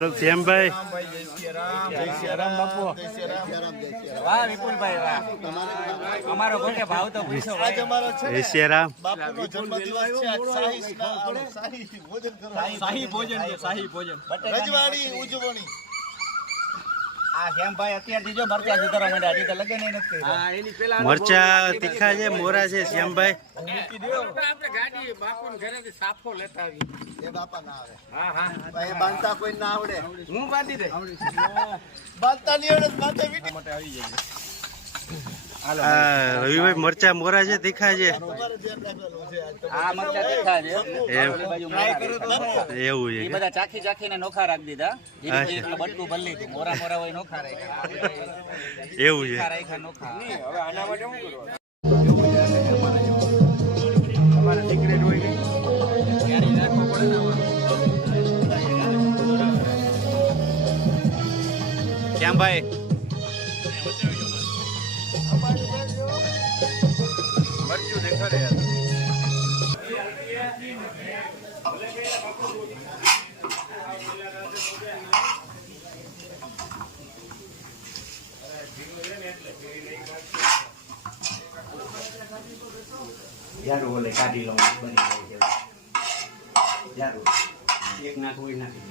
શ્યામભાઈ વાહ વિપુલભાઈ વાહ અમારો ગોટે ભાવ તો પૂછો ભાઈ અમારો છે વિશ્યારામ બાપુનો જન્મદિવસ છે આજ શાહી ભોજન છે શાહી ભોજન રજવાડી ઉજવણી આ શ્યામભાઈ અત્યારથી જો મરચા સુધારવા માંડ્યા હજી તો લગે નહીં નથી હા એની પેલા મરચા તીખા છે મોરા છે શ્યામભાઈ મૂકી દેવો આપણે ગાડી બાપુને ઘરેથી સાફો લેતા આવી એ બાપા ના આવે હા હા ભાઈ બાંધતા કોઈ ના આવડે હું બાંધી દે બાંધતા નહીં આવડે માથે વીટી માટે આવી જાય રવિભાઈ મરચા મોરા છે તીખા છે તમારે ધ્યાન રાખવાનું છે આજ તો આ મરચા તીખા છે એમ. ઓલી બાજુ મોરા છે. એવું એ છે બધા ચાખી ચાખીને નોખા રાખી દીધા ધીરે ધીરે બટકું ભરી લીધું મોરા મોરા હોય નોખા રાખ્યા એવું છે નોખા રાખ્યા નોખા હવે આના માટે શું કરવાનું અમારે સિક્રેટ હોય ગઈ ત્યારે રાખવું પડે ને શ્યામભાઈ મરચું દેખાડે યાર યાર ઓલે કાઢી લઉં બની જાય યાર એક નાખવું નાખી